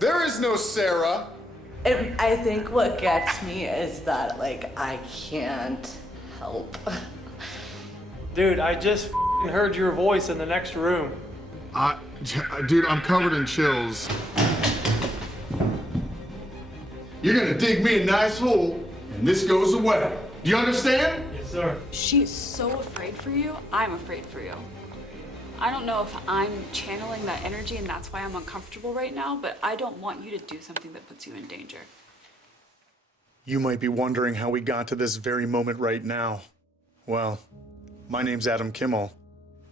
There is no Sarah. And I think what gets me is that, like, I can't help. Dude, I just heard your voice in the next room. Dude, I'm covered in chills. You're gonna dig me a nice hole, and this goes away. Do you understand? Yes, sir. She's so afraid for you. I'm afraid for you. I don't know if I'm channeling that energy and that's why I'm uncomfortable right now, but I don't want you to do something that puts you in danger. You might be wondering how we got to this very moment right now. Well, my name's Adam Kimmell,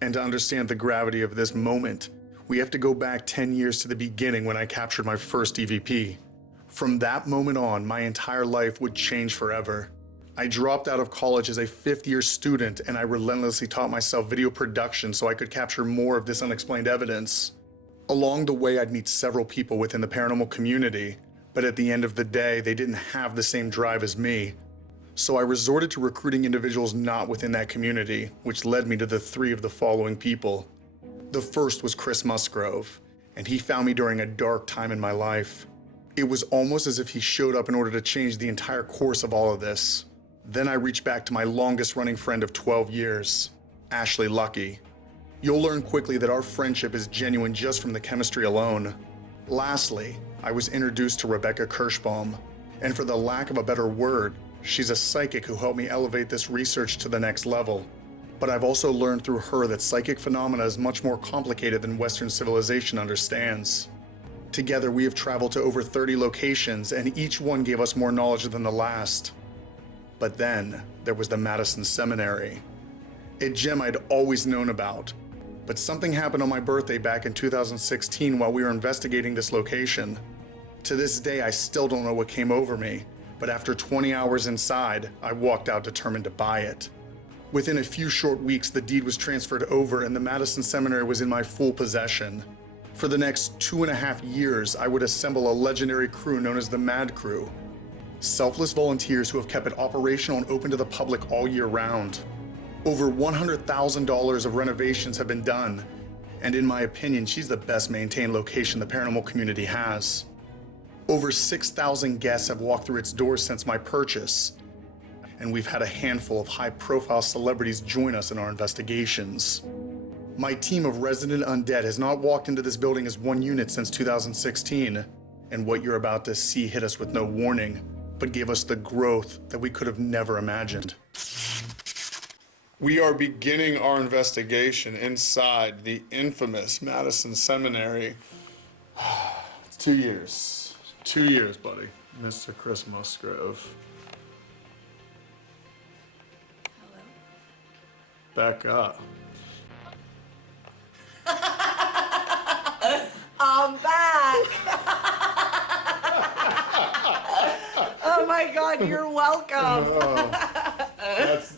and to understand the gravity of this moment, we have to go back 10 years to the beginning when I captured my first EVP. From that moment on, my entire life would change forever. I dropped out of college as a fifth-year student, and I relentlessly taught myself video production so I could capture more of this unexplained evidence. Along the way, I'd meet several people within the paranormal community, but at the end of the day, they didn't have the same drive as me. So I resorted to recruiting individuals not within that community, which led me to the three of the following people. The first was Chris Musgrove, and he found me during a dark time in my life. It was almost as if he showed up in order to change the entire course of all of this. Then I reached back to my longest running friend of 12 years, Ashley Lucky. You'll learn quickly that our friendship is genuine just from the chemistry alone. Lastly, I was introduced to Rebecca Kirschbaum, and for the lack of a better word, she's a psychic who helped me elevate this research to the next level. But I've also learned through her that psychic phenomena is much more complicated than Western civilization understands. Together, we have traveled to over 30 locations, and each one gave us more knowledge than the last. But then, there was the Madison Seminary, a gem I'd always known about. But something happened on my birthday back in 2016 while we were investigating this location. To this day, I still don't know what came over me, but after 20 hours inside, I walked out determined to buy it. Within a few short weeks, the deed was transferred over and the Madison Seminary was in my full possession. For the next 2.5 years, I would assemble a legendary crew known as the Mad Crew. Selfless volunteers who have kept it operational and open to the public all year round. Over $100,000 of renovations have been done, and in my opinion, she's the best maintained location the paranormal community has. Over 6,000 guests have walked through its doors since my purchase, and we've had a handful of high-profile celebrities join us in our investigations. My team of resident undead has not walked into this building as one unit since 2016, and what you're about to see hit us with no warning, but gave us the growth that we could have never imagined. We are beginning our investigation inside the infamous Madison Seminary. It's 2 years. 2 years, buddy. Mr. Chris Musgrove. Hello? Back up. I'm back! Oh my God, you're welcome.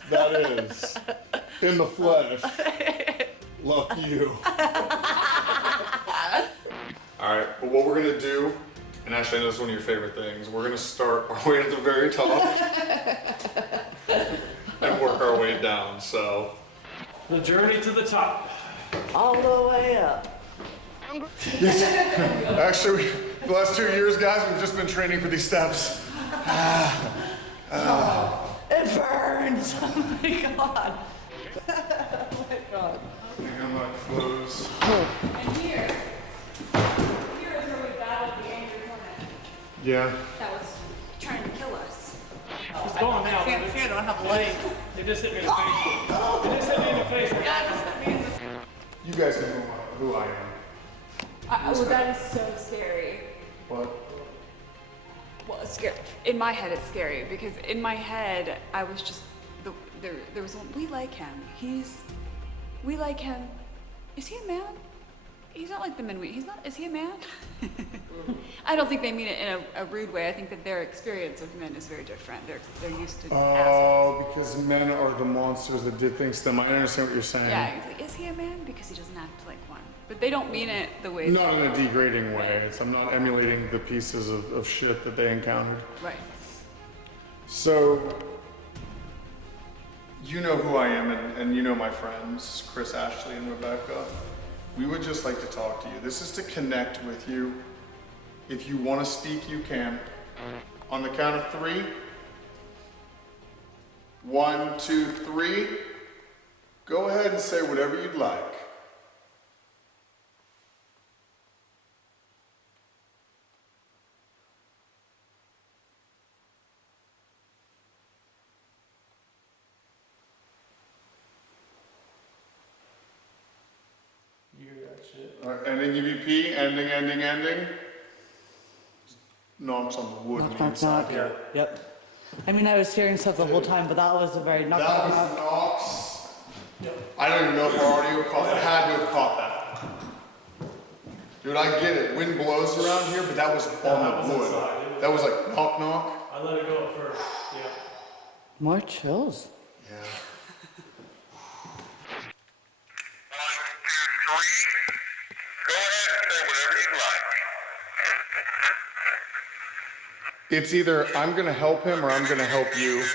That is. In the flesh. Love you. All right, but what we're gonna do, and actually I know this is one of your favorite things, we're gonna start our way at the very top and work our way down, so. The journey to the top. All the way up. Yes. Actually, the last 2 years, guys, we've just been training for these steps. It burns. Oh my God. Oh my God. I think I'm gonna close. And here is where we battled the angry hornet Yeah. that was trying to kill us. It's gone now. I can't see, I don't have light. It just hit me in the face. It just hit me in the face. You guys know who I am. Well, that is so scary. What? Well, it's scary. In my head, it's scary because in my head, I was just there was one. We like him. We like him. Is he a man? He's not like the men we. He's not. Is he a man? I don't think they mean it in a rude way. I think that their experience of men is very different. They're used to. Oh, because men are the monsters that did things to them. I understand what you're saying. Yeah. He's like, is he a man? Because he doesn't act like one. But they don't mean it the way. Not in a degrading way. I'm not emulating the pieces of shit that they encountered. Right. So, you know who I am, and you know my friends, Chris, Ashley, and Rebecca. We would just like to talk to you. This is to connect with you. If you want to speak, you can. On the count of 3. 1, 2, 3. Go ahead and say whatever you'd like. You hear that shit? All right, ending EVP, ending. Just knocks on the wood on the inside here. Yep. I mean, I was hearing stuff the whole time, but that was a very knock. That was knocks. I don't even know if our audio caught it. It had to have caught that. Dude, I get it. Wind blows around here, but that was on the wood. That was like knock knock. I let it go at first. Yeah. More chills. Yeah. 1, 2, 3. Go ahead and say whatever you'd like. It's either I'm gonna help him or I'm gonna help you. 1, 2,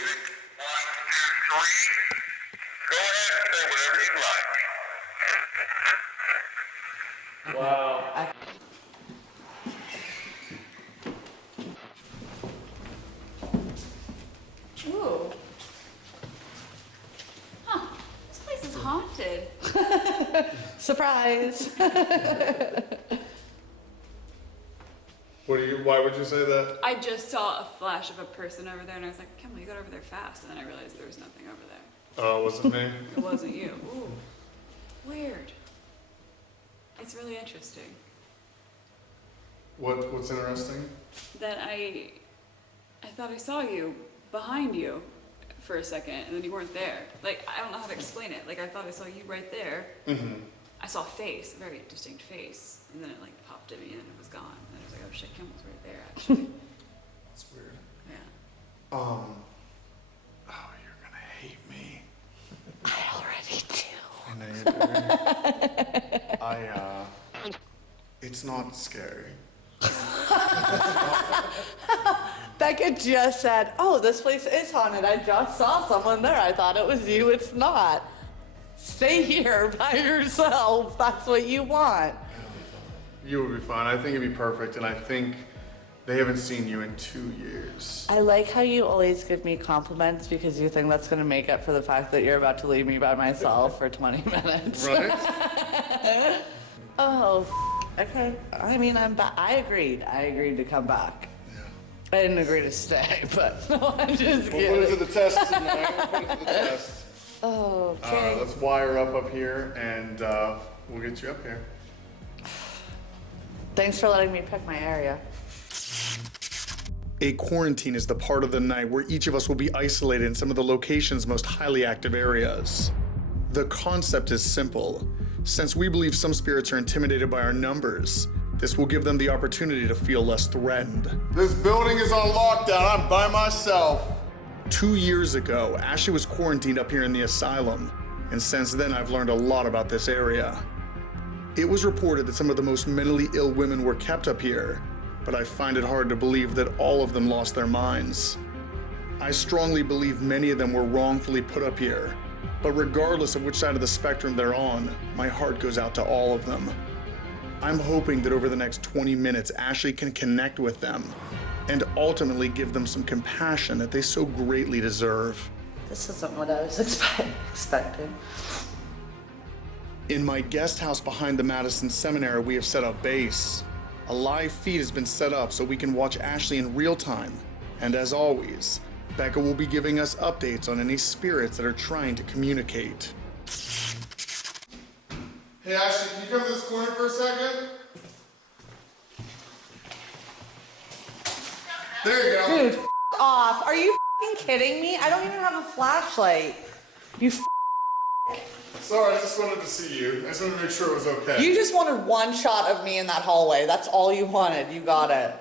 3. Go ahead and say whatever you'd like. Wow. Ooh. Huh. This place is haunted. Surprise. Why would you say that? I just saw a flash of a person over there, and I was like, Kimmell, you got over there fast. And then I realized there was nothing over there. Oh, it wasn't me. It wasn't you. Ooh. Weird. It's really interesting What's interesting? that I thought I saw you behind you for a second, and then you weren't there. Like, I don't know how to explain it. Like, I thought I saw you right there. Mm-hmm. I saw a face, a very distinct face, and then it like popped at me and it was gone. And I was like, oh shit, Kimmell's right there, actually. That's weird. Yeah. Oh, you're gonna hate me. I already do. I know you do. It's not scary. Becca just said, oh, this place is haunted. I just saw someone there. I thought it was you. It's not. Stay here by yourself. That's what you want. You would be fine. I think it'd be perfect, and I think they haven't seen you in 2 years. I like how you always give me compliments because you think that's going to make up for the fact that you're about to leave me by myself for 20 minutes. Right? Oh, okay. I mean, I agreed. I agreed to come back. Yeah. I didn't agree to stay, but no, I'm just We'll put it to kidding. the test tonight. We'll put it to the test. Oh, okay. Let's wire up here, and we'll get you up here. Thanks for letting me pick my area. A quarantine is the part of the night where each of us will be isolated in some of the location's most highly active areas. The concept is simple. Since we believe some spirits are intimidated by our numbers, this will give them the opportunity to feel less threatened. This building is on lockdown. I'm by myself. 2 years ago, Ashley was quarantined up here in the asylum, and since then I've learned a lot about this area. It was reported that some of the most mentally ill women were kept up here, but I find it hard to believe that all of them lost their minds. I strongly believe many of them were wrongfully put up here, but regardless of which side of the spectrum they're on, my heart goes out to all of them. I'm hoping that over the next 20 minutes, Ashley can connect with them and ultimately give them some compassion that they so greatly deserve. This isn't what I was expecting. In my guest house behind the Madison Seminary, we have set up base. A live feed has been set up so we can watch Ashley in real time. And as always, Becca will be giving us updates on any spirits that are trying to communicate. Hey Ashley, can you come to this corner for a second? There you go. Dude, off. Are you kidding me? I don't even have a flashlight. You Sorry, I just wanted to see you. I just wanted to make sure it was okay. You just wanted one shot of me in that hallway. That's all you wanted. You got it.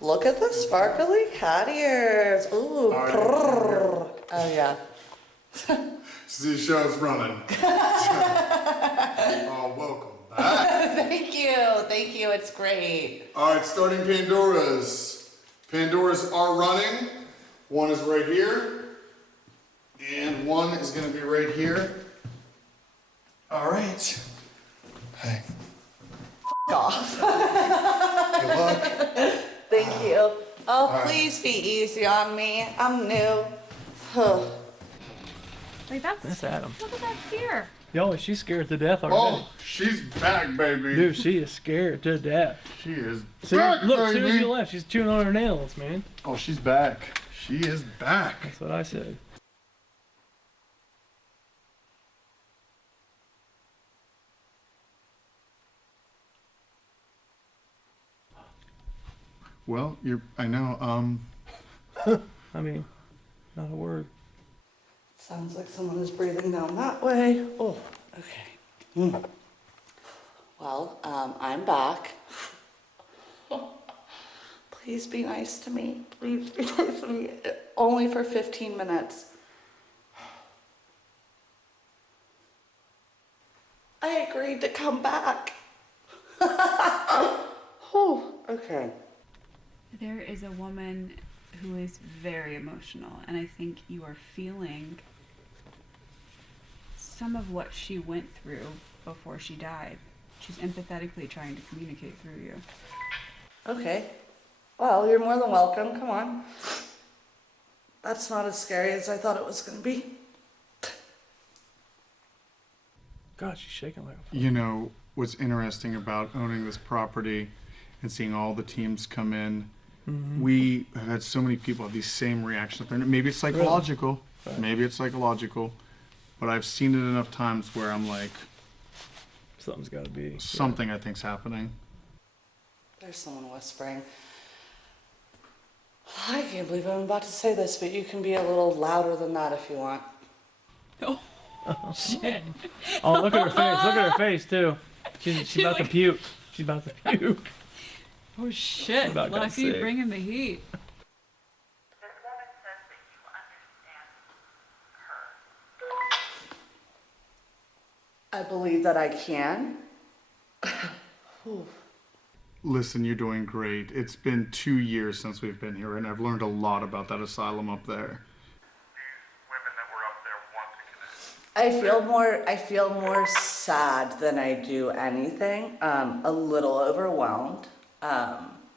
Look at the sparkly cat ears. Ooh. All right. Prrr. Oh, yeah. See, the show's running. Oh, welcome back. Thank you. Thank you. It's great. All right, starting Pandora's. Pandora's are running. One is right here, and one is going to be right here. All right. Hey. Off. Good luck. luck. Thank you. Oh, please be easy on me. I'm new. Like That's Adam. Look at that fear. Yo, she's scared to death already. Oh, she's back, baby. Dude, she is scared to death. She is See, back, look, as soon as baby. you left, she's chewing on her nails, man. Oh, she's back. She is back. That's what I said. Well, I know, I mean, not a word. Sounds like someone is breathing down that way. Oh, okay. Well, I'm back. Please be nice to me. Please be nice to me. Only for 15 minutes. I agreed to come back. Whew, okay. There is a woman who is very emotional, and I think you are feeling some of what she went through before she died. She's empathetically trying to communicate through you. Okay. Well, you're more than welcome. Come on. That's not as scary as I thought it was going to be. God, she's shaking like a... you know, what's interesting about owning this property and seeing all the teams come in, we have had so many people have these same reactions. Maybe it's psychological. Right. Maybe it's psychological. But I've seen it enough times where I'm like, Something's got to be. something I think's happening. There's someone whispering. I can't believe I'm about to say this, but you can be a little louder than that if you want. Oh, shit. Oh, look at her face. Look at her face, too. She's about to puke. She's about to puke. Oh, shit. About got Lucky sick. bringing the heat. This woman says that you understand her. I believe that I can. Whew. Listen, you're doing great. It's been 2 years since we've been here, and I've learned a lot about that asylum up there. These women that were up there want to connect. I feel more sad than I do anything. A little overwhelmed.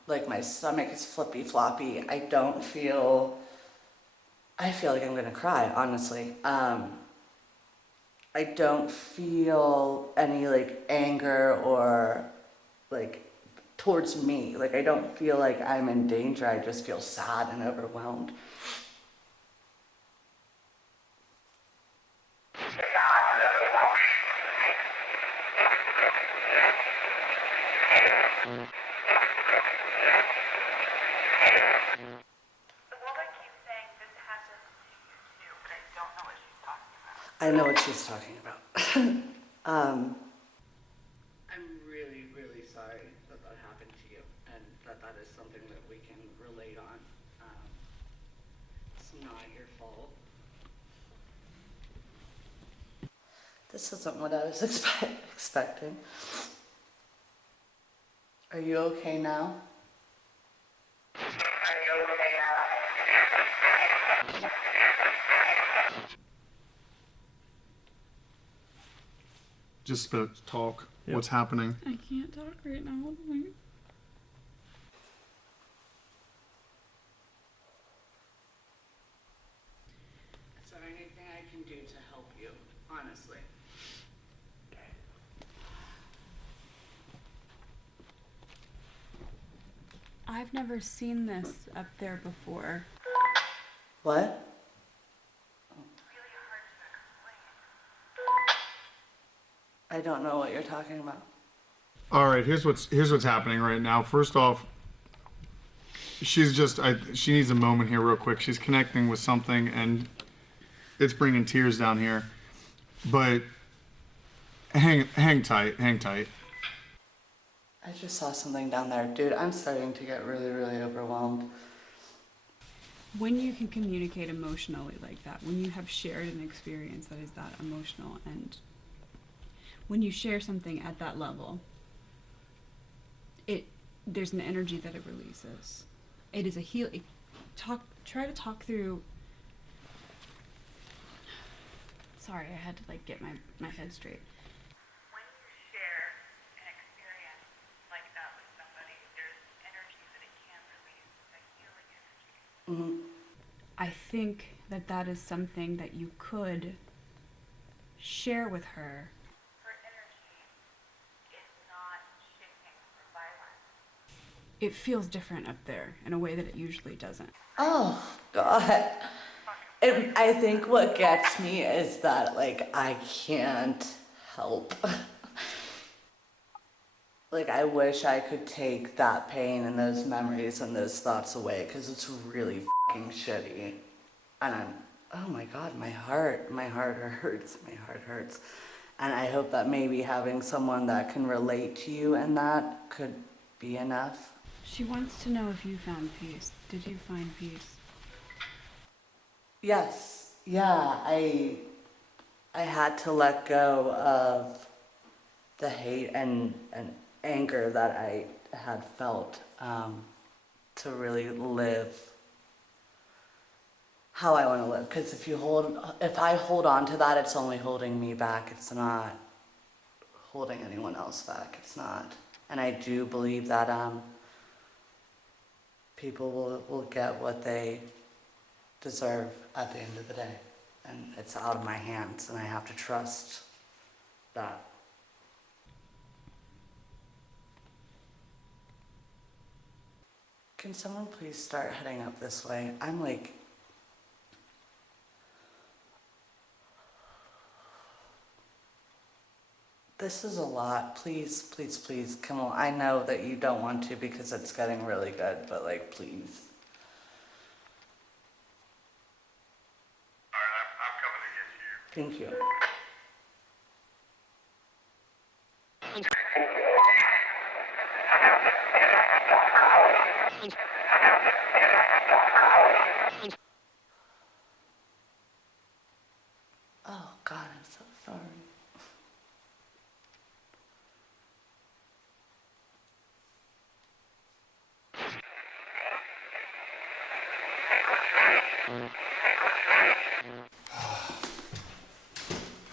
Like my stomach is flippy floppy. I feel like I'm gonna cry, honestly. I don't feel any like anger or like towards me. Like I don't feel like I'm in danger. I just feel sad and overwhelmed. The woman keeps saying this happened to you too, but I don't know what she's talking about. I know what she's talking about. I'm really, really sorry that that happened to you, and that is something that we can relate on. It's not your fault. This isn't what I was expecting. Are you okay now? Just talk. Yep. What's happening? I can't talk right now. Is there anything I can do to help you, honestly? I've never seen this up there before. What? I don't know what you're talking about. All right, here's what's happening right now. First off, she's just she needs a moment here real quick. She's connecting with something and it's bringing tears down here. But hang tight. I just saw something down there. Dude, I'm starting to get really, really overwhelmed. When you can communicate emotionally like that, when you have shared an experience that is that emotional, and when you share something at that level, there's an energy that it releases. It is a healing. Try to talk through. Sorry, I had to like get my head straight. When you share an experience like that with somebody, there's energy think that that is something that you could share with her. Her energy is not shifting for violence. It feels different up there in a way that it usually doesn't. Oh, God. I think what gets me is that, like, I can't help. Like, I wish I could take that pain and those memories and those thoughts away, because it's really fucking shitty. And oh my God, my heart hurts, my heart hurts. And I hope that maybe having someone that can relate to you and that could be enough. She wants to know if you found peace. Did you find peace? Yes, yeah, I had to let go of the hate and anger that I had felt to really live how I want to live. Because if I hold on to that, it's only holding me back. It's not holding anyone else back. It's not. And I do believe that people will get what they deserve at the end of the day. And it's out of my hands, and I have to trust that. Can someone please start heading up this way? I'm like... This is a lot. Please, please, please, Kimmell. I know that you don't want to because it's getting really good, but like, please. Alright, I'm coming to get you. Thank you. Oh God, I'm so sorry.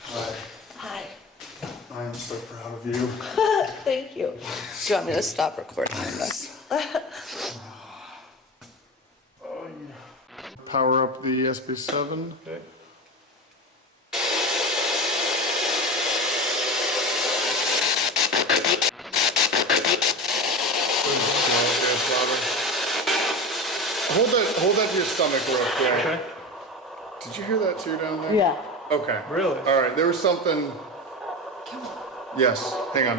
Hi. Hi. I am so proud of you. Thank you. Do you want me to stop recording this? Power up the SB7. Okay. Hold that to your stomach real quick. Okay. Did you hear that too down there? Yeah. Okay. Really? All right. There was something. Yes. Hang on.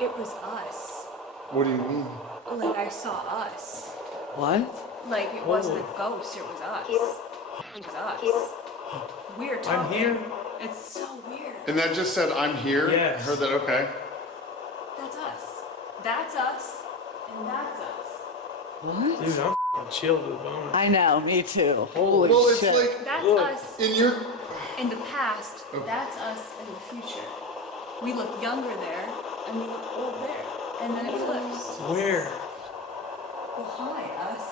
It was us. What do you mean? Like I saw us. What? Like it wasn't a ghost, it was us. It was us. We're talking. I'm here. It's so weird. And that just said, "I'm here." Yes. Heard that? Okay. That's us. That's us. And that's us. What? Dude, I'm f***ing chilled to the bone. I know, me too. Holy Well, it's shit. like That's Look. us in your. in the past. That's us in the future. We look younger there, and we look old there. And then it flips. Where? Well, hi, us.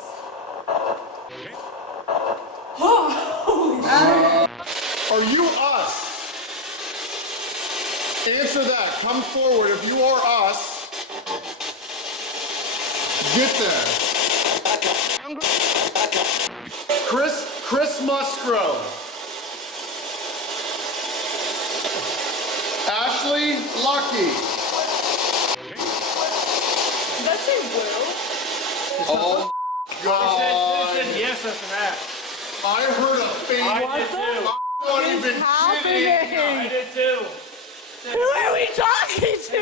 Are you us? Answer that. Come forward. If you are us, get there. Chris Musgrove. Ashley Lucky. Did I say Will? Oh God. They said yes after that. I heard a faint. I did too. I'm not even kidding. I did too. Who are we talking to?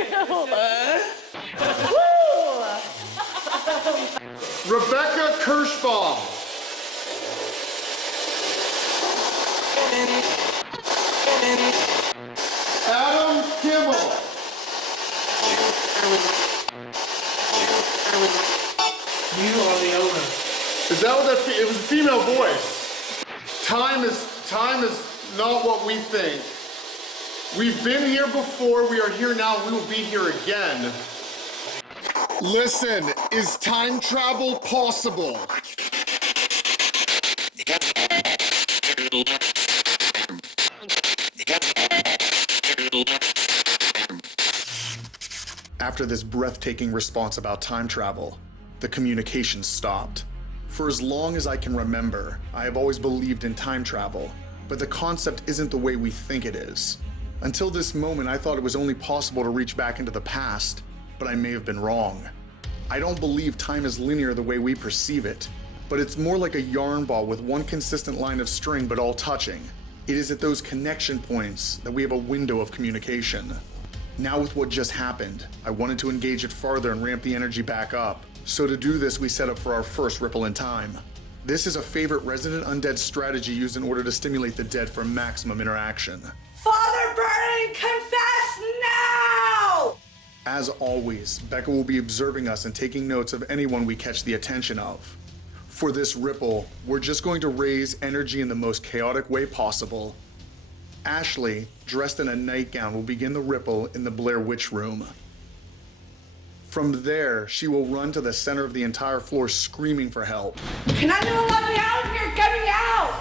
Rebecca Kirschbaum. Adam Kimmell. You are the owner. Is that what that? It was a female voice. Time is not what we think. We've been here before. We are here now. We will be here again. Listen, is time travel possible? After this breathtaking response about time travel, the communication stopped. For as long as I can remember, I have always believed in time travel, but the concept isn't the way we think it is. Until this moment, I thought it was only possible to reach back into the past, but I may have been wrong. I don't believe time is linear the way we perceive it, but it's more like a yarn ball with one consistent line of string but all touching. It is at those connection points that we have a window of communication. Now with what just happened, I wanted to engage it farther and ramp the energy back up. So to do this, we set up for our first ripple in time. This is a favorite resident undead strategy used in order to stimulate the dead for maximum interaction. Father Burning, confess now! As always, Becca will be observing us and taking notes of anyone we catch the attention of. For this ripple, we're just going to raise energy in the most chaotic way possible. Ashley, dressed in a nightgown, will begin the ripple in the Blair Witch room. From there, she will run to the center of the entire floor screaming for help. Can anyone let me out of here? Get me out!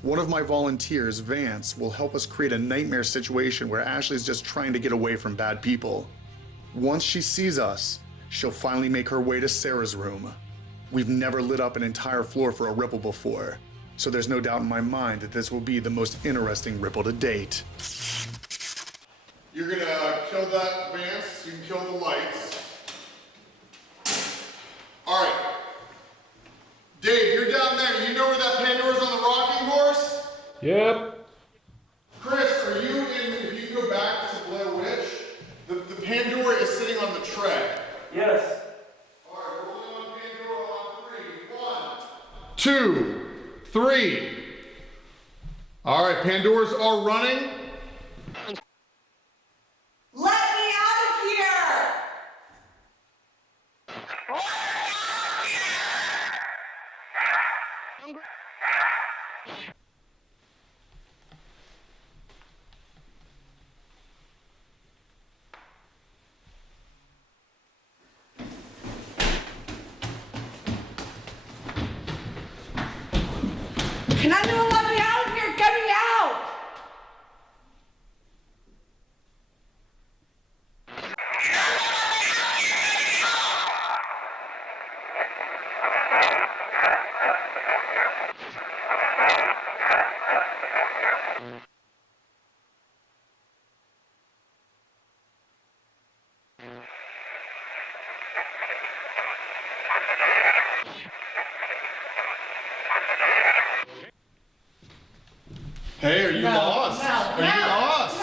One of my volunteers, Vance, will help us create a nightmare situation where Ashley's just trying to get away from bad people. Once she sees us, she'll finally make her way to Sarah's room. We've never lit up an entire floor for a ripple before, so there's no doubt in my mind that this will be the most interesting ripple to date. You're gonna kill that, Vance. You can kill the lights. All right. Dave, you're down there. You know where that Pandora's on the rocking horse? Yep. Chris, are you in, if you go back to Blair Witch, the Pandora is sitting on the tray. Yes. All right, we're rolling on Pandora on 3. 1, 2, 3. All right, Pandora's all running. Let me out of here! Can anyone let me out of here? Get me out! Hey, are you lost? Are you lost?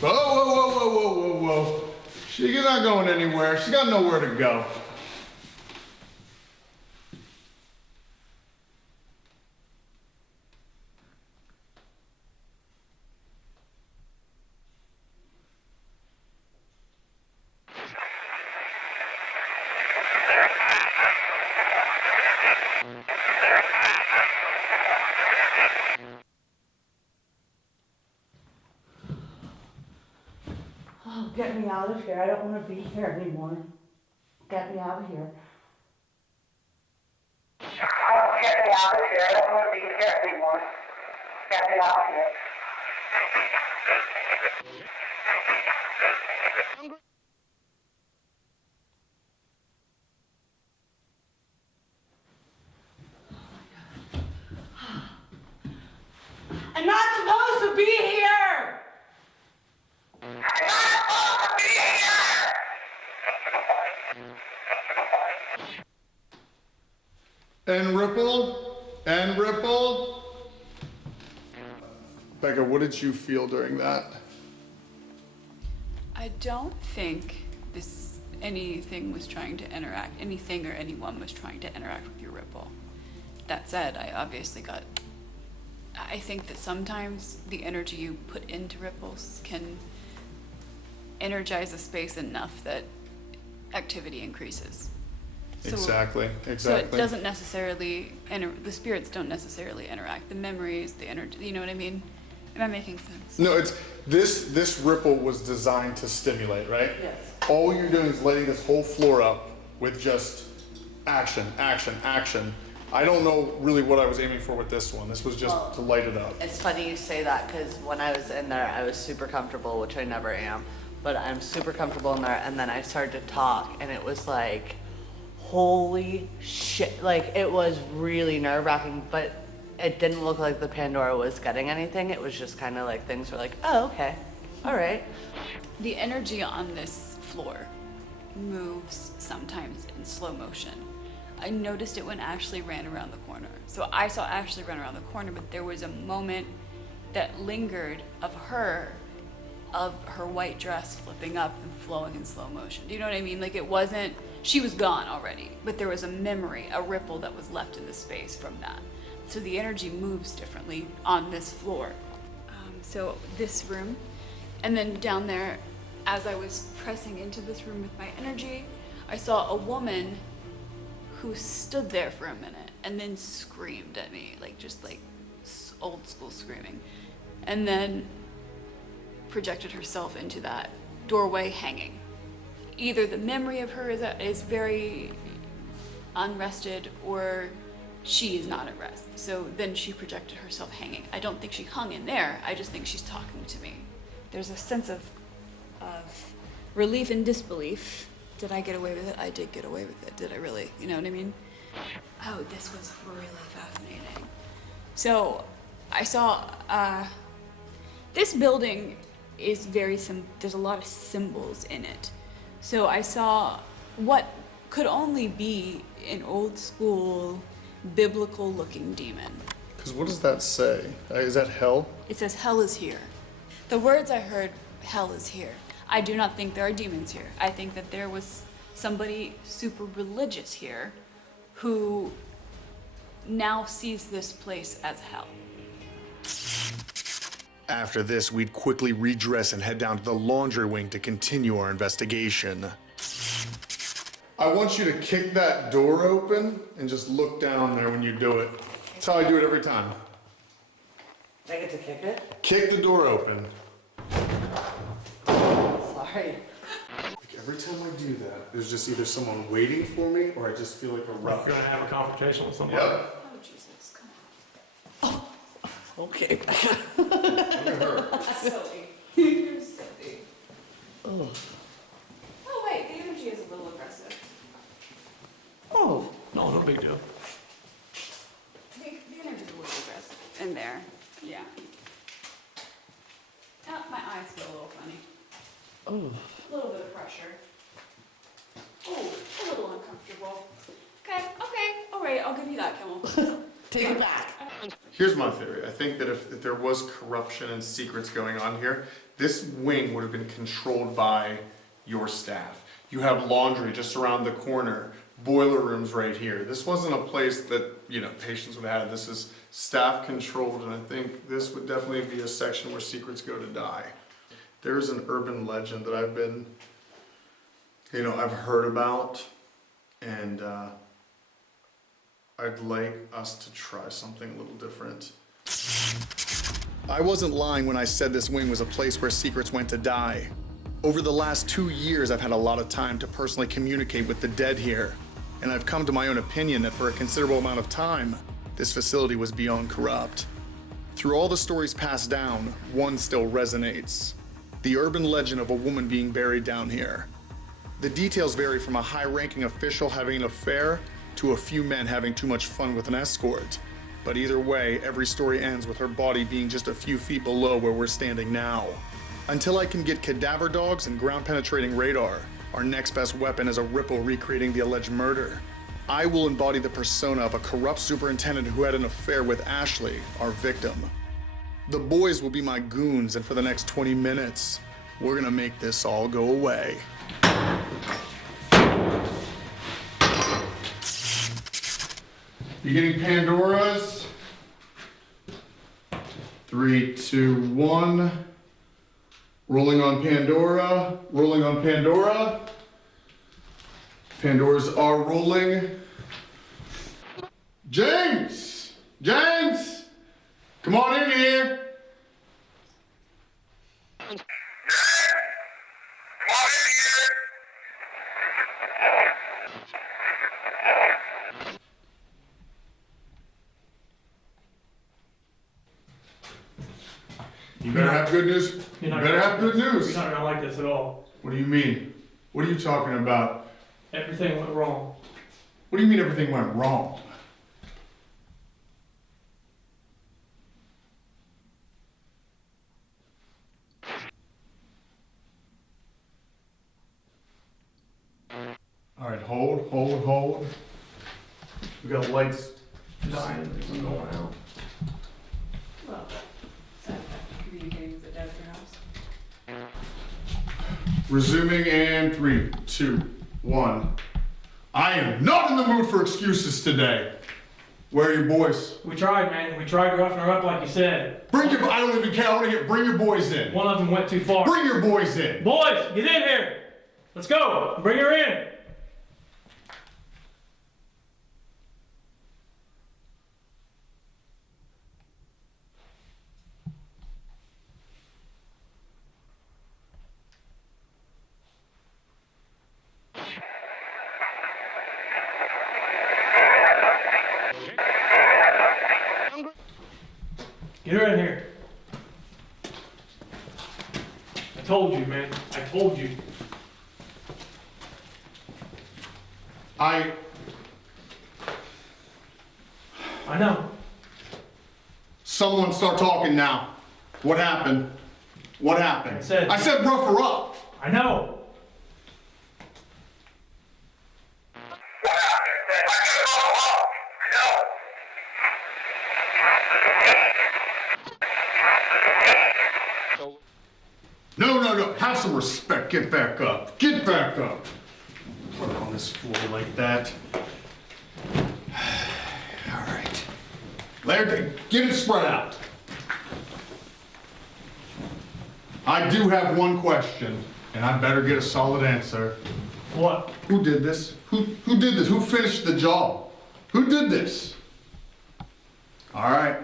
Whoa, whoa, whoa, whoa, whoa, whoa, whoa. She's not going anywhere. She's got nowhere to go. Oh, get me out of here. I don't want to be here anymore. Get me out of here. Oh, get me out of here. I don't want to be here anymore. Get me out of here. I'm not supposed to be here! And ripple, and ripple. Becca, what did you feel during that? I don't think anything was trying to interact, anything or anyone was trying to interact with your ripple. That said, I think that sometimes the energy you put into ripples can energize a space enough that activity increases. Exactly. So it doesn't necessarily, the spirits don't necessarily interact. The memories, the energy, you know what I mean? Am I making sense? No, it's this ripple was designed to stimulate, right? Yes. All you're doing is lighting this whole floor up with just action, action, action. I don't know really what I was aiming for with this one. This was just to light it up. It's funny you say that because when I was in there, I was super comfortable, which I never am, but I'm super comfortable in there. And then I started to talk, and it was like, holy shit. Like, it was really nerve-wracking, but it didn't look like the Pandora was getting anything. It was just kind of like things were like, oh, okay, all right. The energy on this floor moves sometimes in slow motion. I noticed it when Ashley ran around the corner. So I saw Ashley run around the corner, but there was a moment that lingered of her white dress flipping up and flowing in slow motion. Do you know what I mean? Like, it wasn't, she was gone already, but there was a memory, a ripple that was left in the space from that. So the energy moves differently on this floor. So this room, and then down there, as I was pressing into this room with my energy, I saw a woman who stood there for a minute and then screamed at me, like just like old school screaming, and then projected herself into that doorway hanging. Either the memory of her is very unrested, or she is not at rest. So then she projected herself hanging. I don't think she hung in there. I just think she's talking to me. There's a sense of relief and disbelief. Did I get away with it? I did get away with it. Did I really? You know what I mean? Oh, this was really fascinating. So I saw this building is very there's a lot of symbols in it. So I saw what could only be an old school biblical looking demon. Because what does that say? Is that hell? It says hell is here. The words I heard, hell is here. I do not think there are demons here. I think that there was somebody super religious here who now sees this place as hell. After this, we'd quickly redress and head down to the laundry wing to continue our investigation. I want you to kick that door open and just look down there when you do it. That's how I do it every time. I get to kick it? Kick the door open. Sorry. Like every time I do that, there's just either someone waiting for me or I just feel like a rush. You're gonna have a confrontation with someone. Yep. Oh, Jesus, come on. Okay. Look at her. Silly. You're silly. Oh, wait, the energy is a little aggressive. Oh. No, no big deal. The energy is a little aggressive in there. Yeah. Oh, my eyes feel a little funny. Oh. A little bit of pressure. Oh, a little uncomfortable. Okay, all right, I'll give you that, Kimmell. Take it back. Here's my theory. I think that if there was corruption and secrets going on here, this wing would have been controlled by your staff. You have laundry just around the corner, boiler rooms right here. This wasn't a place that, patients would have. This is staff controlled, and I think this would definitely be a section where secrets go to die. There's an urban legend that I've been, I've heard about, and I'd like us to try something a little different. I wasn't lying when I said this wing was a place where secrets went to die. Over the last 2 years, I've had a lot of time to personally communicate with the dead here, and I've come to my own opinion that for a considerable amount of time, this facility was beyond corrupt. Through all the stories passed down, one still resonates. The urban legend of a woman being buried down here. The details vary from a high-ranking official having an affair to a few men having too much fun with an escort. But either way, every story ends with her body being just a few feet below where we're standing now. Until I can get cadaver dogs and ground-penetrating radar, our next best weapon is a ripple recreating the alleged murder. I will embody the persona of a corrupt superintendent who had an affair with Ashley, our victim. The boys will be my goons, and for the next 20 minutes, we're gonna make this all go away. Beginning Pandora's. 3, 2, 1. Rolling on Pandora. Rolling on Pandora. Pandoras are rolling. James! James! Come on in here. You better have good news. You better have good news. You're not gonna like this at all. What do you mean? What are you talking about? Everything went wrong. What do you mean everything went wrong? All right, hold. We got lights. Dying, there's going out. Well, is that communicating with the dead at your house? Resuming in 3, 2, 1. I am not in the mood for excuses today. Where are your boys? We tried, man. We tried roughing her up like you said. I don't even care. I want to hear. Bring your boys in. One of them went too far. Bring your boys in. Boys, get in here. Let's go. Bring her in. Get her in here. I told you, man. I told you. I know. Someone start talking now. What happened? What happened? I said rough her up. I know. No. Have some respect. Get back up. Get back up. Put it on this floor like that. All right. Larry, get it spread out. I do have one question, and I better get a solid answer. What? Who did this? Who did this? Who finished the job? Who did this? All right.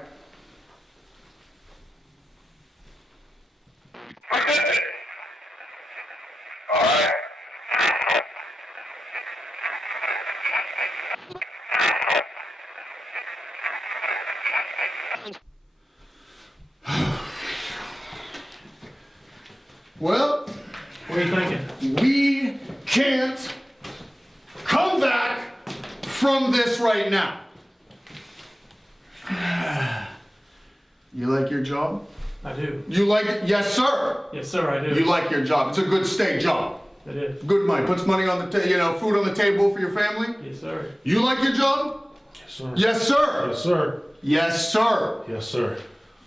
Well, What are you thinking? we can't come back from this right now. You like your job? I do. You like it? Yes, sir. Yes, sir, I do. You like your job. It's a good steak job. It is. Good money. Puts money on the food on the table for your family. Yes, sir. You like your job? Yes, sir. Yes, sir. Yes, sir. Yes, sir. Yes, sir.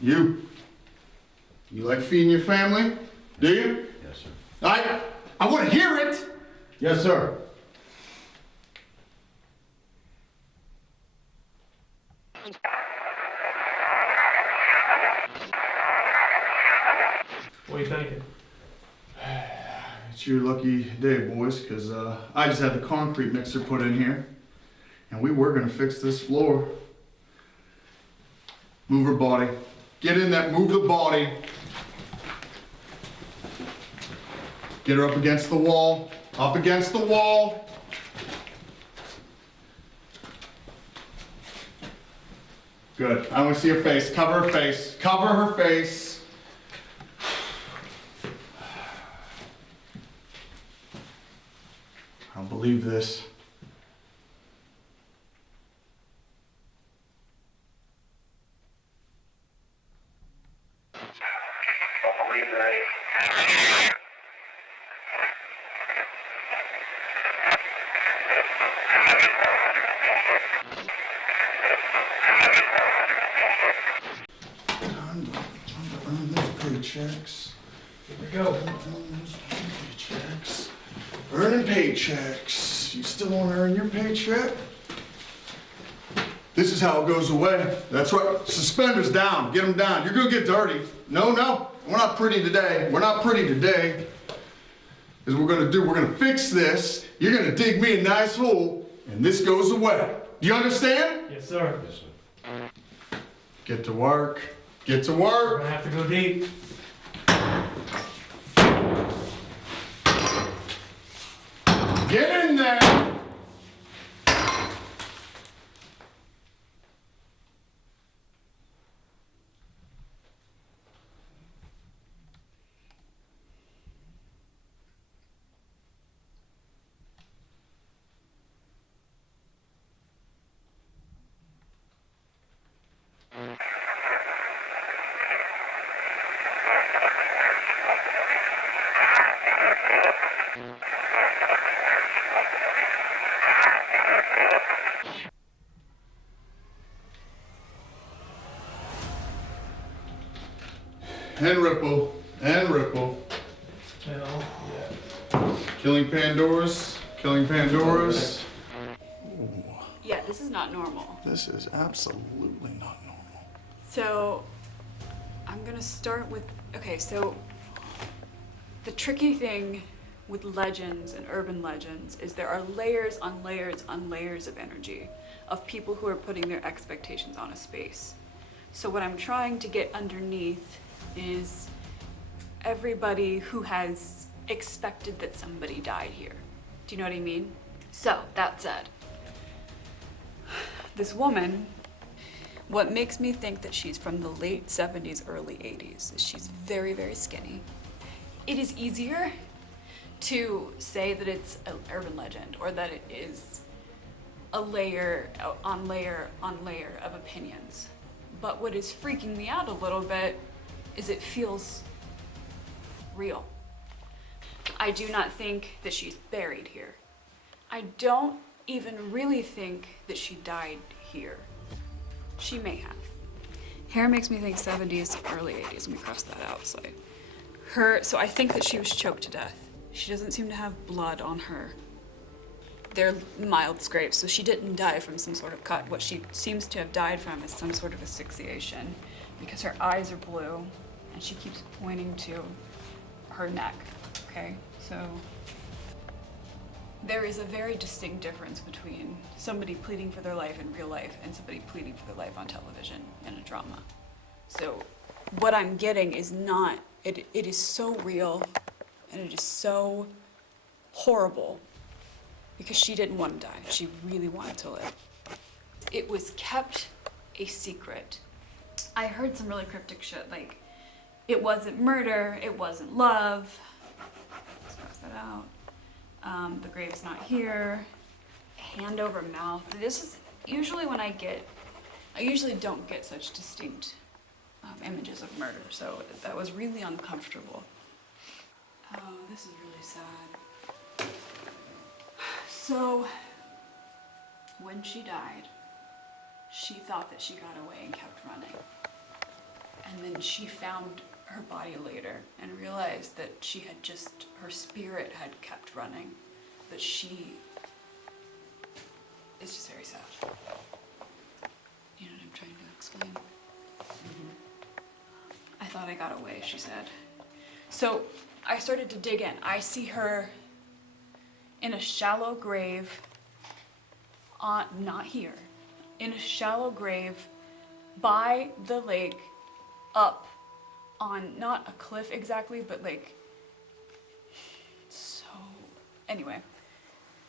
You like feeding your family? Do you? Yes, sir. I want to hear it. Yes, sir. What are you thinking? It's your lucky day, boys, because I just had the concrete mixer put in here, and we were going to fix this floor. Move her body. Get in that, move the body. Get her up against the wall. Up against the wall. Good. I want to see her face. Cover her face. Cover her face. I don't believe this. Time to earn those paychecks. Here we go. Paychecks. Earning paychecks. You still want to earn your paycheck? This is how it goes away. That's right. Suspenders down. Get them down. You're going to get dirty. No. We're not pretty today. We're not pretty today. Is what we're going to do. We're going to fix this. You're going to dig me a nice hole, and this goes away. Do you understand? Yes, sir. Yes, sir. Get to work. Get to We're work. gonna have to go deep. Get in there. And ripple. And ripple. Hell Killing Pandoras. Killing Pandoras. Yeah, this is not normal. This is absolutely not normal. So, I'm gonna start with, okay, so the tricky thing with legends and urban legends is there are layers on layers on layers of energy of people who are putting their expectations on a space. So what I'm trying to get underneath is everybody who has expected that somebody died here. Do you know what I mean? So, that said, this woman, what makes me think that she's from the late 70s, early 80s is she's very, very skinny. It is easier to say that it's an urban legend or that it is a layer on layer on layer of opinions. But what is freaking me out a little bit is it feels real. I do not think that she's buried here. I don't even really think that she died here. She may have. Hair makes me think 70s, early 80s. Let me cross that out. So I think that she was choked to death. She doesn't seem to have blood on her. They're mild scrapes, so she didn't die from some sort of cut. What she seems to have died from is some sort of asphyxiation because her eyes are blue and she keeps pointing to her neck, okay? So there is a very distinct difference between somebody pleading for their life in real life and somebody pleading for their life on television in a drama. So what I'm getting is not, it is so real and it is so horrible because she didn't want to die. She really wanted to live. It was kept a secret. I heard some really cryptic shit, like, it wasn't murder, it wasn't love. Let's cross that out. The grave's not here. Hand over mouth. This is usually when I usually don't get such distinct images of murder, so that was really uncomfortable. Oh, this is really sad. So, when she died, she thought that she got away and kept running. And then she found her body later and realized that her spirit had kept running. But it's just very sad. You know what I'm trying to explain? I thought I got away, she said. So I started to dig in. I see her in a shallow grave, not here, in a shallow grave by the lake, up on, not a cliff exactly, but like, so, anyway,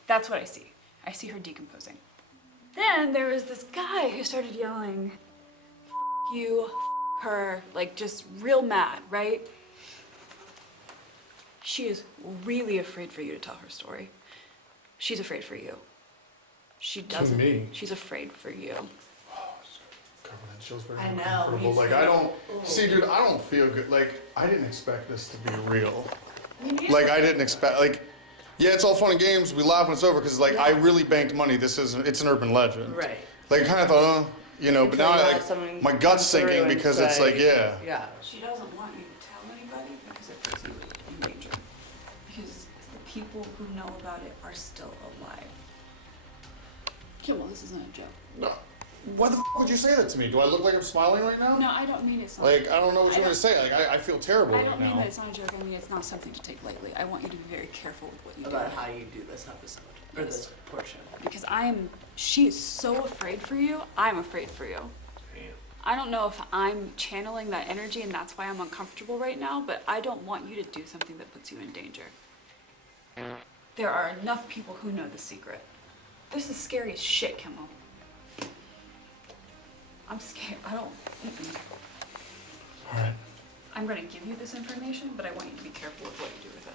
that's what I see. I see her decomposing. Then there was this guy who started yelling, "F you, f her," like just real mad, right? She is really afraid for you to tell her story. She's afraid for you. She doesn't. me? She's afraid for you. Covered in chills, but I know, uncomfortable. me Like, too. I don't, see, dude, I don't feel good. Like, I didn't expect this to be real. Like, I didn't expect, like, yeah, it's all fun and games. We laugh when it's over because, like, I really banked money. It's an urban legend. Right. Like, I kind of thought, but Until now you I, have someone my come gut's through sinking and because it's say- like, yeah. Yeah. She doesn't want you to tell anybody because it puts you in danger. Because the people who know about it are still alive. Kimmell, this isn't a joke. No. Why the would you say that to me? Do I look like I'm smiling right now? No, I don't mean it's not. Like, I don't know what you want to say. Like, I feel terrible I right don't mean now. that it's not a joke. I mean it's not something to take lightly. I want you to be very careful with what you About do. how you do this episode, or Yes. this portion. Because she is so afraid for you. I'm afraid for you. I don't know if I'm channeling that energy and that's why I'm uncomfortable right now, but I don't want you to do something that puts you in danger. There are enough people who know the secret. This is scary as shit, Kimmell. I'm scared. I don't. All right. I'm gonna give you this information, but I want you to be careful with what you do with it.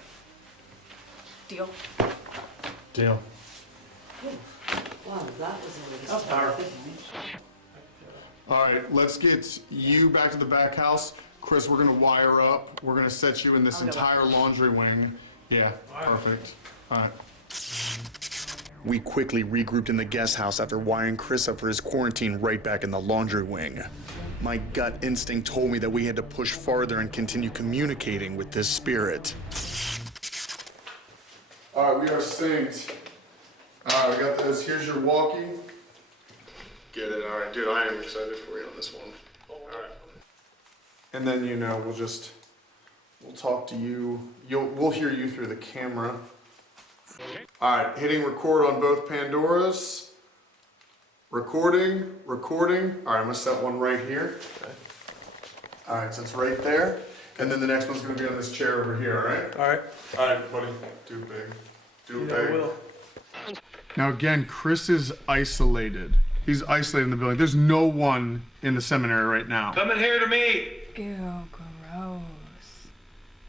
Deal? Deal. Wow, that was a really That's powerful. All right, let's get you back to the back house. Chris, we're gonna wire up. We're gonna set you in this I'll go entire laundry wing. Yeah, perfect. All right. We quickly regrouped in the guest house after wiring Chris up for his quarantine right back in the laundry wing. My gut instinct told me that we had to push farther and continue communicating with this spirit. All right, we are synced. All right, we got this. Here's your walkie. Get it. All right, dude, I am excited for you on this one. All right. And then, you know, we'll talk to you. We'll hear you through the camera. Okay. All right, hitting record on both Pandoras. Recording. All right, I'm gonna set one right here. Okay. All right, so it's right there. And then the next one's gonna be on this chair over here, all right? All right. All right, buddy, do big. Do Yeah, big. I will. Now again, Chris is isolated. He's isolated in the building. There's no one in the seminary right now. Come in here to me. Ew, gross.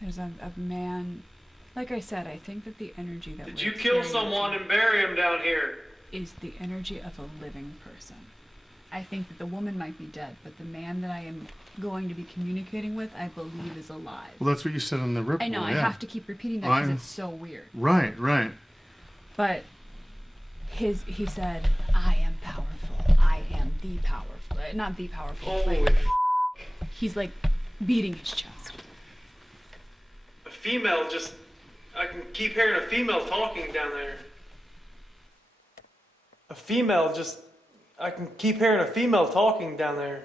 There's a man. Like I said, I think that the energy that Did you kill someone and bury him down here? Is the energy of a living person. I think that the woman might be dead, but the man that I am going to be communicating with, I believe is alive. Well, that's what you said on the ripple. I know, I have to keep repeating that because it's so weird. Right. But he said, I am powerful. I am the powerful. Not the powerful. Holy like, he's like beating his chest. A female just... I can keep hearing a female talking down there. I can keep hearing a female talking down there.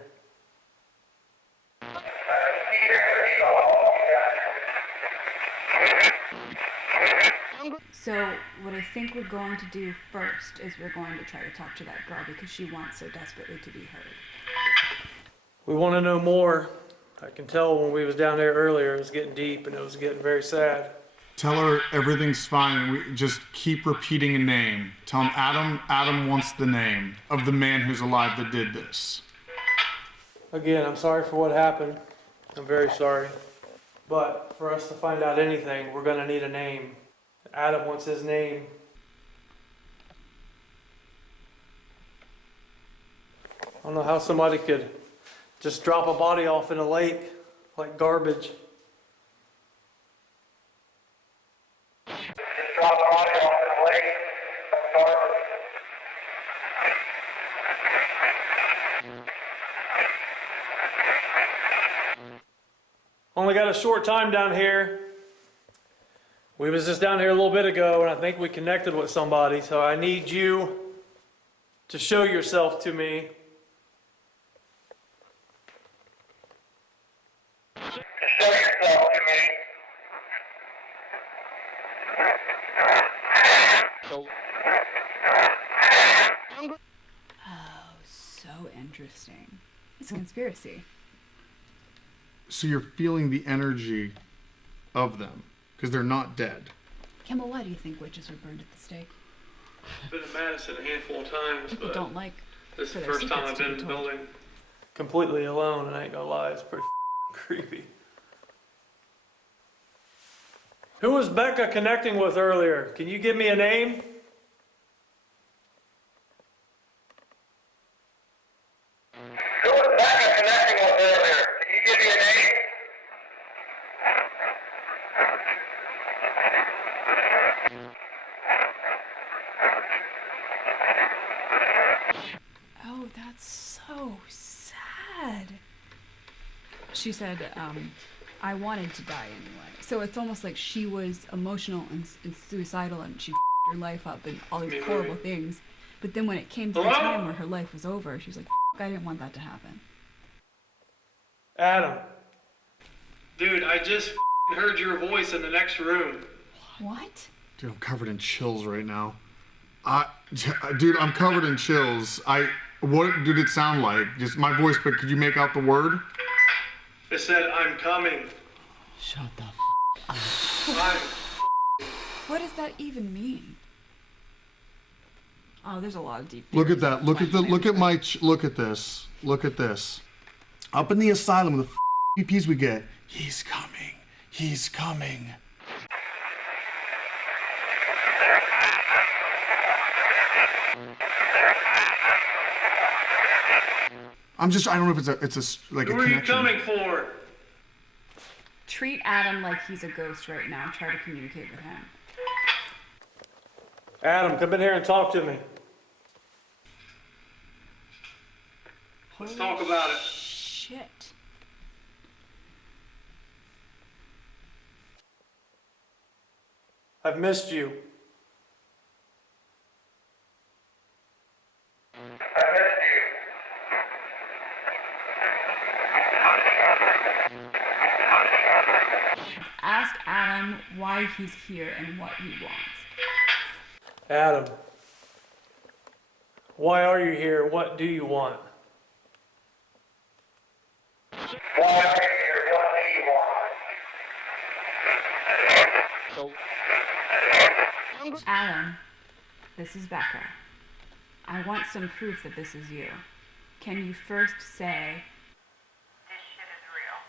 So what I think we're going to do first is we're going to try to talk to that girl because she wants so desperately to be heard. We want to know more. I can tell when we was down there earlier, it was getting deep and it was getting very sad. Tell her everything's fine. We just keep repeating a name. Tell him Adam wants the name of the man who's alive that did this. Again, I'm sorry for what happened. I'm very sorry. But for us to find out anything, we're going to need a name. Adam wants his name. I don't know how somebody could just drop a body off in a lake like garbage. Only got a short time down here. We was just down here a little bit ago and I think we connected with somebody, so I need you to show yourself to me. Show yourself to me. Oh, so interesting. It's a conspiracy. So you're feeling the energy of them because they're not dead. Kimmell, why do you think witches are burned at the stake? I've been to Madison a handful of times, People but don't like this is for the their first time secrets I've to been be in the told. building completely alone, and I ain't gonna lie, it's pretty creepy. Who was Becca connecting with earlier? Can you give me a name? Who was Becca connecting with earlier? Can you give me a name? Oh, that's so sad. She said, I wanted to die anyway. So it's almost like she was emotional and suicidal and she f***ed her life up and all these horrible things. But then when it came to the time where her life was over, she was like, I didn't want that to happen. Adam. Dude, I just heard your voice in the next room. What? Dude, I'm covered in chills right now. Dude, I'm covered in chills. What did it sound like? Just my voice, but could you make out the word? It said, I'm coming. Shut the I'm What does that even mean? Oh, there's a lot of deep. Look at that. Look at this. Look at this. Up in the asylum, the PPs we get. He's coming. He's coming. I don't know if it's a like Who a are you connection. coming for? Treat Adam like he's a ghost right now. Try to communicate with him. Adam, come in here and talk to me. Let's talk about it. shit. I've missed you. Ask Adam why he's here and what he wants. Adam, why are you here? What do you want? Adam, this is Becca. I want some proof that this is you. Can you first say, This shit is real.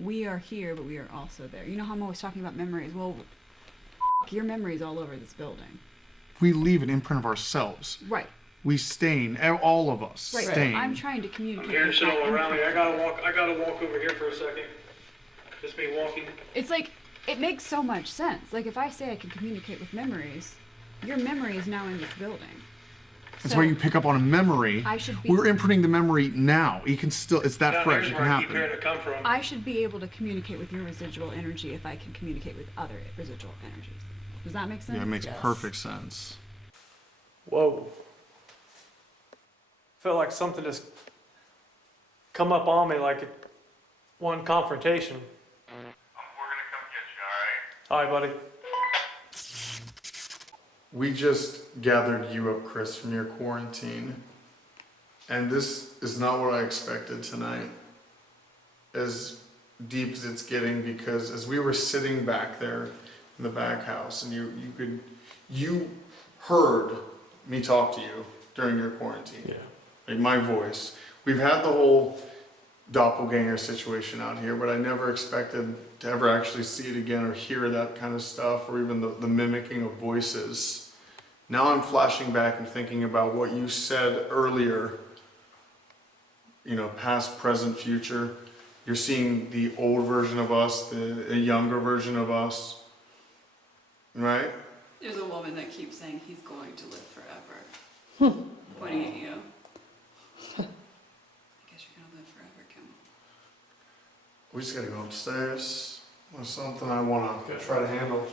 we are here, but we are also there? You know how I'm always talking about memories? Well, your memory's all over this building. We leave an imprint of ourselves. Right. We stain, all of us Right. stain. I'm trying to communicate. Here to with sit my all around me. imprint. I gotta walk over here for a second. Just me walking. It's like, it makes so much sense. Like, if I say I can communicate with memories, your memory is now in this building. That's So, why you pick up on a memory. I should be- We're imprinting the memory now. You can still, it's that Down fresh. here's It where can I keep hearing happen. it come from. I should be able to communicate with your residual energy if I can communicate with other residual energies. Does that make sense? Yeah, it makes Yes. perfect sense. Whoa. Felt like something just come up on me like one confrontation. We're gonna come get you, alright? All right, buddy. We just gathered you up, Chris, from your quarantine. And this is not what I expected tonight. As deep as it's getting, because as we were sitting back there in the back house and you heard me talk to you during your quarantine. Yeah. Like my voice. We've had the whole doppelganger situation out here, but I never expected to ever actually see it again or hear that kind of stuff, or even the mimicking of voices. Now I'm flashing back and thinking about what you said earlier, you know, past, present, future. You're seeing the old version of us, a younger version of us, right? There's a woman that keeps saying he's going to live forever. Pointing at you. I guess you're gonna live forever, Kimmell. We just gotta go upstairs. There's something I wanna try to handle.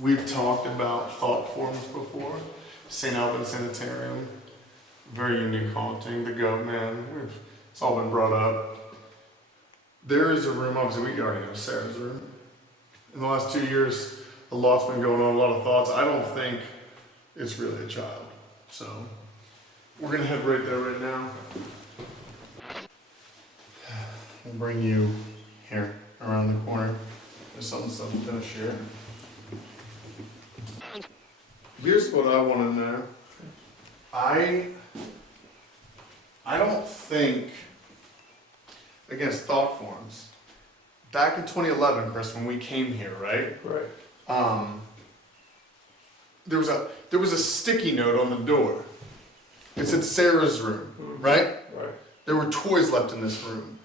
We've talked about thought forms before. St. Albans Sanitarium, very unique haunting. The Goat Man, it's all been brought up. There is a room, obviously we already know Sarah's room. In the last 2 years, a lot's been going on, a lot of thoughts. I don't think it's really a child. So, we're gonna head right there right now. We'll bring you here, around the corner. There's something still to finish here. Here's what I want to know. I don't think, against thought forms, back in 2011, Chris, when we came here, right? Right. There was a sticky note on the door. It said Sarah's room, right? Right. There were toys left in this room.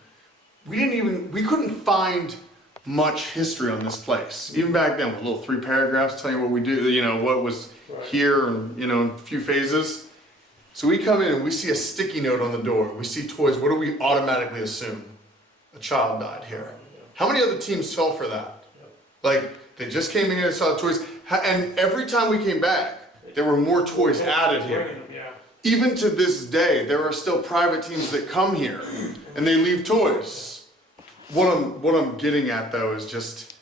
We couldn't find much history on this place. Even back then, with little 3 paragraphs telling you what we do, you know, what was here and, you know, in a few phases. So we come in and we see a sticky note on the door. We see toys. What do we automatically assume? A child died here. How many other teams fell for that? Like, they just came in here and saw the toys. And every time we came back, there were more toys added here. Yeah. Even to this day, there are still private teams that come here and they leave toys. What I'm getting at though is just,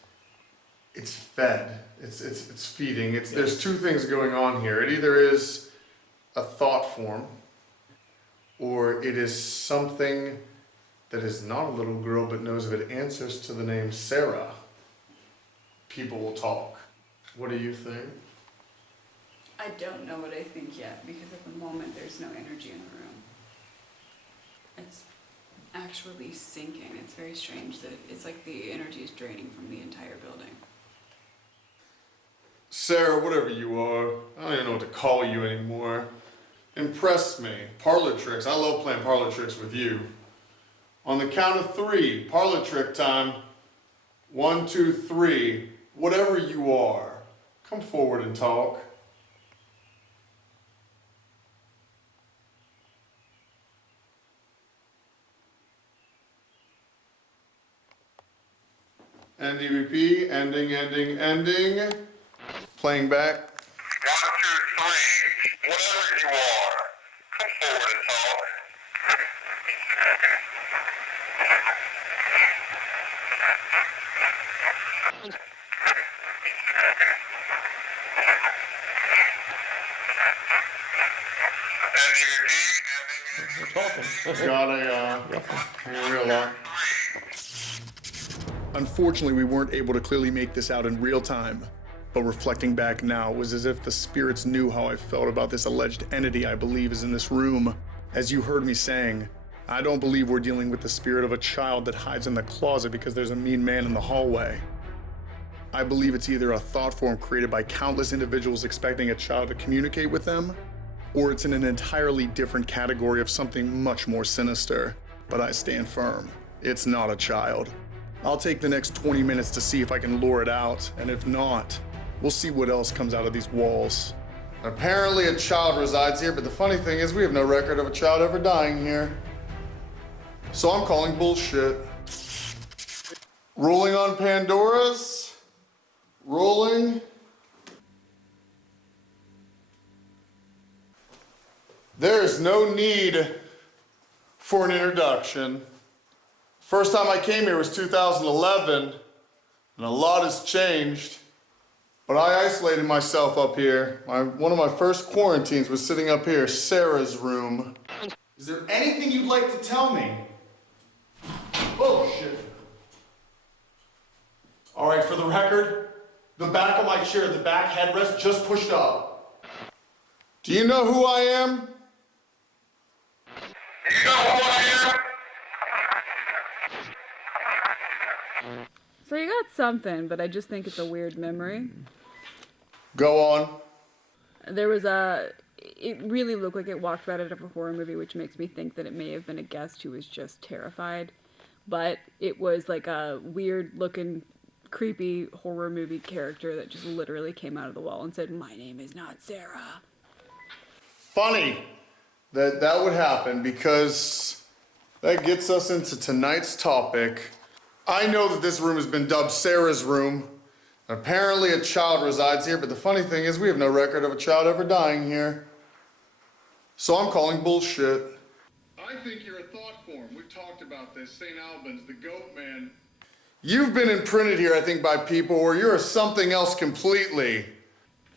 it's fed. It's feeding. There's 2 things going on here. It either is a thought form, or it is something that is not a little girl but knows if it answers to the name Sarah, people will talk. What do you think? I don't know what I think yet, because at the moment there's no energy in the room. It's actually sinking. It's very strange that it's like the energy is draining from the entire building. Sarah, whatever you are, I don't even know what to call you anymore. Impress me. Parlor tricks. I love playing parlor tricks with you. On the count of 3, parlor trick time. 1, 2, 3. Whatever you are, come forward and talk. NDVP, ending. Playing back. 1, 2, 3. Whatever you are, come forward and talk. Got a real lot. Unfortunately, we weren't able to clearly make this out in real time. But reflecting back now, it was as if the spirits knew how I felt about this alleged entity I believe is in this room. As you heard me saying, I don't believe we're dealing with the spirit of a child that hides in the closet because there's a mean man in the hallway. I believe it's either a thought form created by countless individuals expecting a child to communicate with them, or it's in an entirely different category of something much more sinister. But I stand firm. It's not a child. I'll take the next 20 minutes to see if I can lure it out, and if not, we'll see what else comes out of these walls. Apparently a child resides here, but the funny thing is we have no record of a child ever dying here. So I'm calling bullshit. Rolling on Pandora's. Rolling. There is no need for an introduction. First time I came here was 2011, and a lot has changed. But I isolated myself up here. One of my first quarantines was sitting up here, Sarah's room. Is there anything you'd like to tell me? Oh, shit. All right, for the record, the back of my chair, the back headrest just pushed up. Do you know who I am? You know who I am? So you got something, but I just think it's a weird memory. Go on. There was it really looked like it walked right out of a horror movie, which makes me think that it may have been a guest who was just terrified. But it was like a weird looking, creepy horror movie character that just literally came out of the wall and said, "My name is not Sarah." Funny that would happen, because that gets us into tonight's topic. I know that this room has been dubbed Sarah's room. Apparently a child resides here, but the funny thing is we have no record of a child ever dying here. So I'm calling bullshit. I think you're a thought form. We've talked about this. St. Albans, the goat man. You've been imprinted here, I think, by people, or you're something else completely.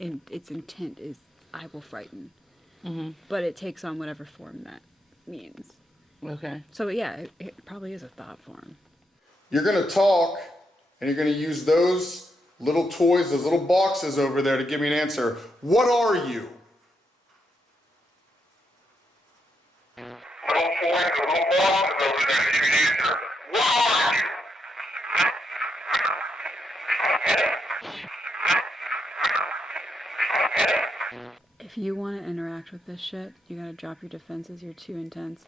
And its intent is, I will frighten. Mm-hmm. But it takes on whatever form that means. Okay. So yeah, it probably is a thought form. You're gonna talk, and you're gonna use those little toys, those little boxes over there to give me an answer. What are you? Little toys, the little boxes over there to give you an answer. What are you? If you want to interact with this shit, you gotta drop your defenses. You're too intense.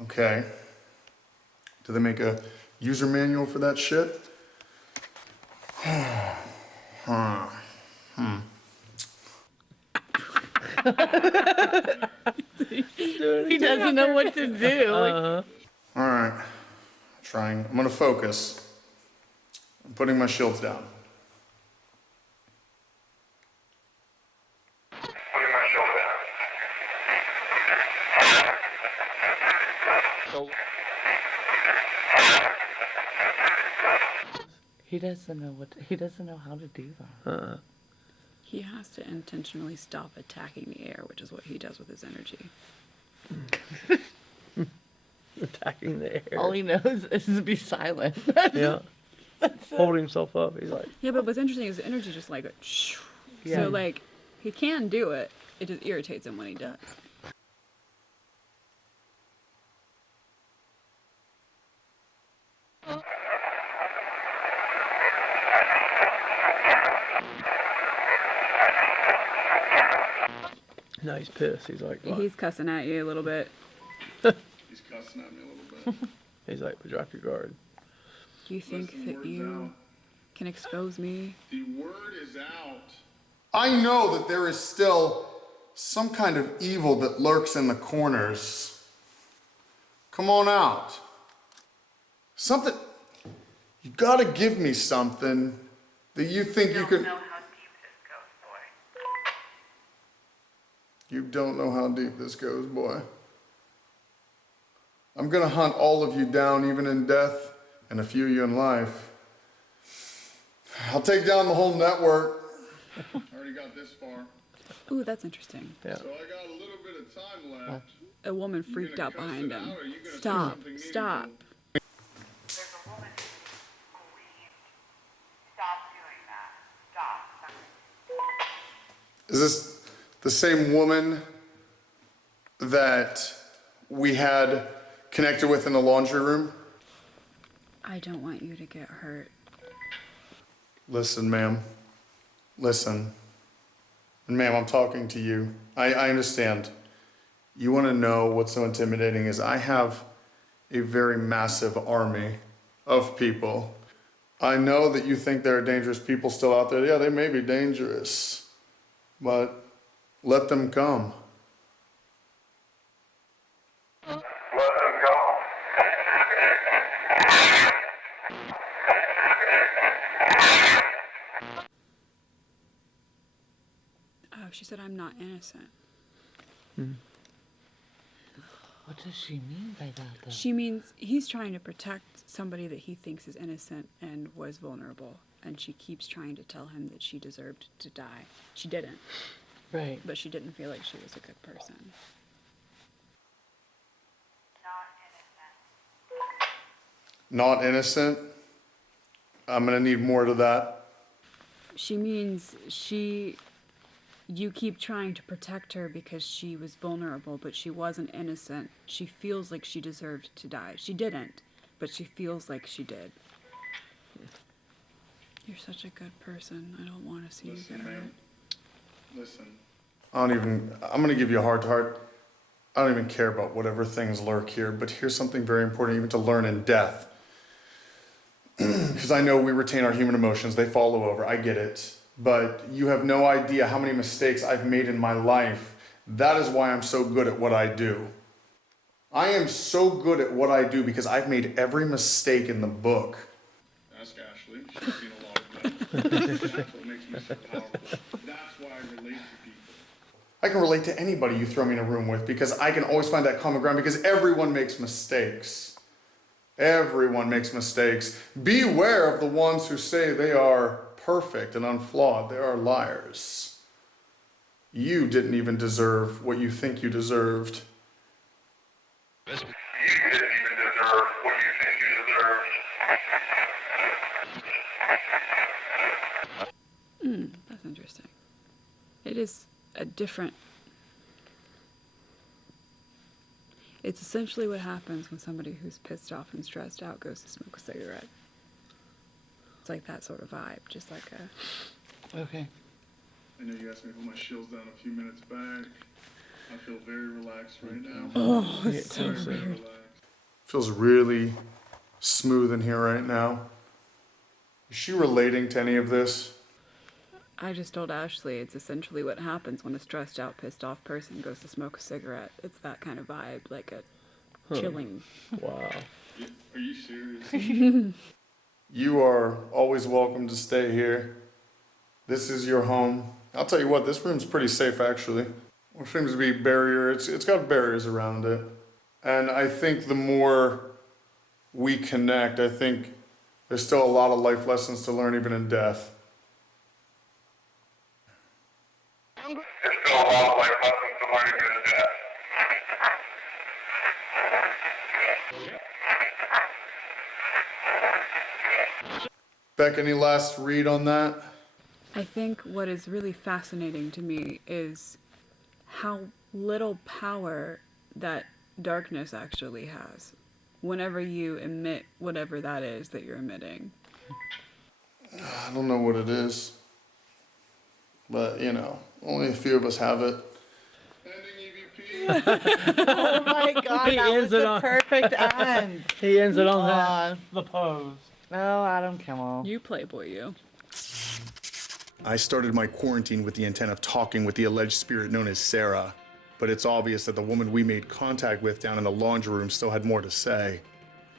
Okay. Do they make a user manual for that shit? He doesn't know what to do. All right. Trying. I'm gonna focus. I'm putting my shields down. Putting my shoulder down. He doesn't know how to do that. He has to intentionally stop attacking the air, which is what he does with his energy. Attacking the air. All he knows is to be silent. Yeah. Hold himself up. He's like, Yeah, but what's interesting is the energy just like, shoo. Yeah. So like, he can do it. It just irritates him when he does. No, he's pissed. He's like, what? He's cussing at you a little bit. He's cussing at me a little bit. He's like, drop your guard. Do you think Listen, that word's you out. can expose me? The word is out. I know that there is still some kind of evil that lurks in the corners. Come on out. Something. You gotta give me something that you think you Don't can. know how deep this goes, boy. You don't know how deep this goes, boy. I'm gonna hunt all of you down, even in death, and a few of you in life. I'll take down the whole network. I already got this far. Ooh, that's interesting. Yeah. So I got a little bit of time left. A woman freaked gonna out cuss behind it him. out, or are you gonna say Stop, something stop. meaningful? There's a woman who screamed. Stop doing that. Stop. Is this the same woman that we had connected with in the laundry room? I don't want you to get hurt. Listen, ma'am. Listen. And ma'am, I'm talking to you. I understand. You want to know what's so intimidating is I have a very massive army of people. I know that you think there are dangerous people still out there. Yeah, they may be dangerous, but let them come. Let them go. Oh, she said I'm not innocent. What does she mean by that, though? She means he's trying to protect somebody that he thinks is innocent and was vulnerable. And she keeps trying to tell him that she deserved to die. She didn't, Right. but she didn't feel like she was a good person. Not innocent. Not innocent? I'm gonna need more to that. She means you keep trying to protect her because she was vulnerable, but she wasn't innocent. She feels like she deserved to die. She didn't, but she feels like she did. You're such a good person. I don't want to see you Listen, get hurt. ma'am. Listen. I'm gonna give you a heart to heart. I don't even care about whatever things lurk here, but here's something very important even to learn in death. Because I know we retain our human emotions, they follow over, I get it. But you have no idea how many mistakes I've made in my life. That is why I'm so good at what I do. I am so good at what I do because I've made every mistake in the book. Ask Ashley. She's seen a lot of that. That's what makes me so powerful. That's why I relate to people. I can relate to anybody you throw me in a room with because I can always find that common ground because everyone makes mistakes. Everyone makes mistakes. Beware of the ones who say they are perfect and unflawed. They are liars. You didn't even deserve what you think you deserved. You didn't even deserve what you think you deserved. That's interesting. It is a different... It's essentially what happens when somebody who's pissed off and stressed out goes to smoke a cigarette. It's like that sort of vibe, just like a... Okay. I know you asked me to put my shields down a few minutes back. I feel very relaxed right now. Oh, it's so Very weird. relaxed. Feels really smooth in here right now. Is she relating to any of this? I just told Ashley it's essentially what happens when a stressed out, pissed off person goes to smoke a cigarette. It's that kind of vibe, like a chilling. Wow. Are you serious? You are always welcome to stay here. This is your home. I'll tell you what, this room's pretty safe actually. There seems to be it's got barriers around it. And I think the more we connect, I think there's still a lot of life lessons to learn even in death. There's still a lot of life lessons to learn even in death. Beck, any last read on that? I think what is really fascinating to me is how little power that darkness actually has whenever you emit whatever that is that you're emitting. I don't know what it is. But, only a few of us have it. Oh my god, He that was ends it the on- perfect end. He ends it on that. Aw. The pose. No, Adam Kimmel. You playboy, you. I started my quarantine with the intent of talking with the alleged spirit known as Sarah, but it's obvious that the woman we made contact with down in the laundry room still had more to say.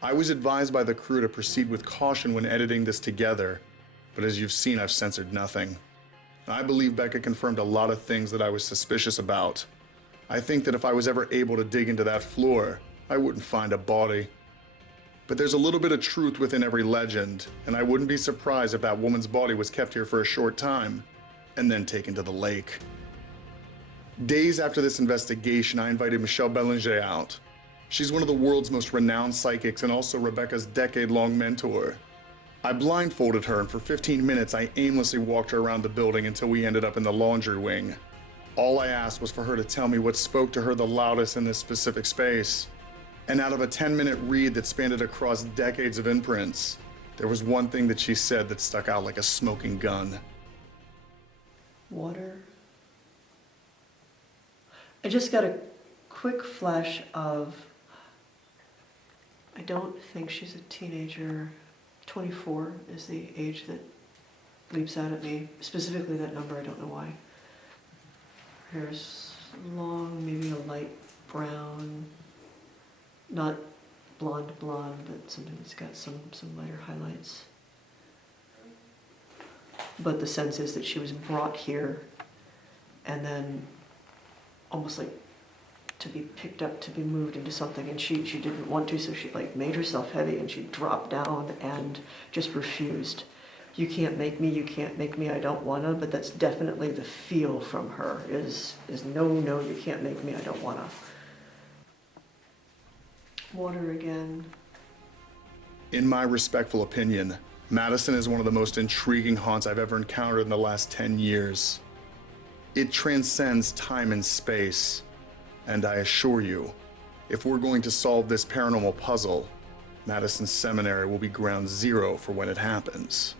I was advised by the crew to proceed with caution when editing this together, but as you've seen, I've censored nothing. I believe Becca confirmed a lot of things that I was suspicious about. I think that if I was ever able to dig into that floor, I wouldn't find a body. But there's a little bit of truth within every legend, and I wouldn't be surprised if that woman's body was kept here for a short time and then taken to the lake. Days after this investigation, I invited Michelle Belanger out. She's one of the world's most renowned psychics and also Rebecca's decade-long mentor. I blindfolded her, and for 15 minutes I aimlessly walked her around the building until we ended up in the laundry wing. All I asked was for her to tell me what spoke to her the loudest in this specific space. And out of a 10-minute read that spanned across decades of imprints, there was one thing that she said that stuck out like a smoking gun. Water. I just got a quick flash of, I don't think she's a teenager. 24 is the age that leaps out at me. Specifically that number, I don't know why. Her hair's long, maybe a light brown. Not blonde, but sometimes it's got some lighter highlights. But the sense is that she was brought here and then almost like to be picked up, to be moved into something, and she didn't want to, so she like made herself heavy and she dropped down and just refused. You can't make me, I don't wanna, but that's definitely the feel from her is no, you can't make me, I don't wanna. Water again. In my respectful opinion, Madison is one of the most intriguing haunts I've ever encountered in the last 10 years. It transcends time and space, and I assure you, if we're going to solve this paranormal puzzle, Madison Seminary will be ground zero for when it happens.